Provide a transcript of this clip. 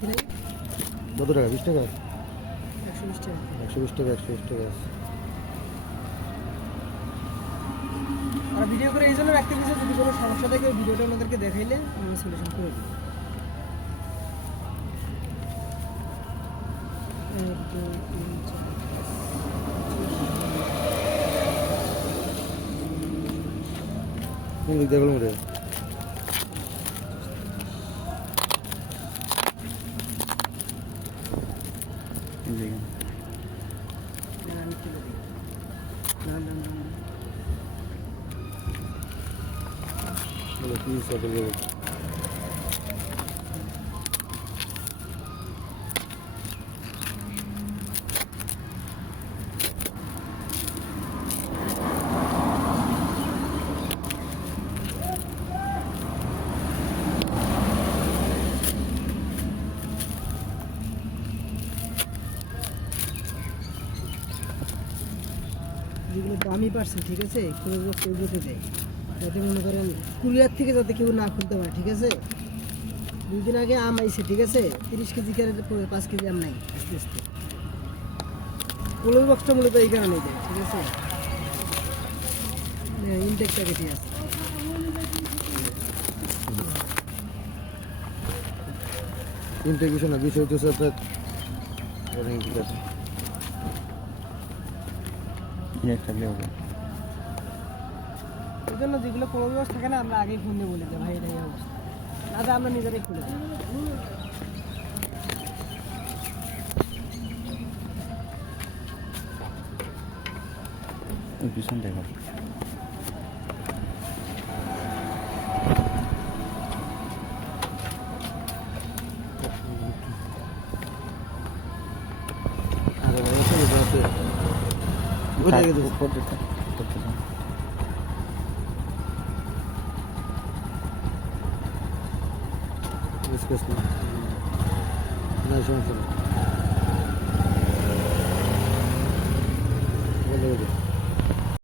বাকি নাই। কত টাকা? 20 টাকা? 120 টাকা। 120 টাকা, 120 টাকা আছে। আর ভিডিও করে এই জন্য রাখতে দিয়েছে, যদি কোনো সমস্যা থাকে ওই ভিডিওটা ওনাদেরকে দেখাইলে আমরা সলিউশন করে দিই। 1 2 3 4 কোন দিক দিয়ে গেলাম রে? আমি তুলে দিই। না না না না। বলে কি সাইকেল দেবো? যেগুলো দামি পার্সেল, ঠিক আছে, কেউ যেতে দেয়, যাতে মনে করেন কুরিয়ার থেকে যাতে কেউ না খুলতে পারে, ঠিক আছে। 2 দিন আগে আম আইছে, ঠিক আছে, 30 কেজি করে 5 কেজি আম নাই, আস্তে আস্তে পোলোর বক্সটা মূলত এই কারণে দেয়, ঠিক আছে। ইনটেকটা কেটে আছে। ইন্টিগ্রেশন না, বিষয় হচ্ছে আপনার ঠিক আছে। এই জন্য যেগুলো পোলোর বক্স থাকে না, আমরা আগেই ফোন দিয়ে বলি যে ভাই এটা এই অবস্থা, না আমরা নিজেরাই খুলে দিই। পিছন দেখো না সমস্যা নেই।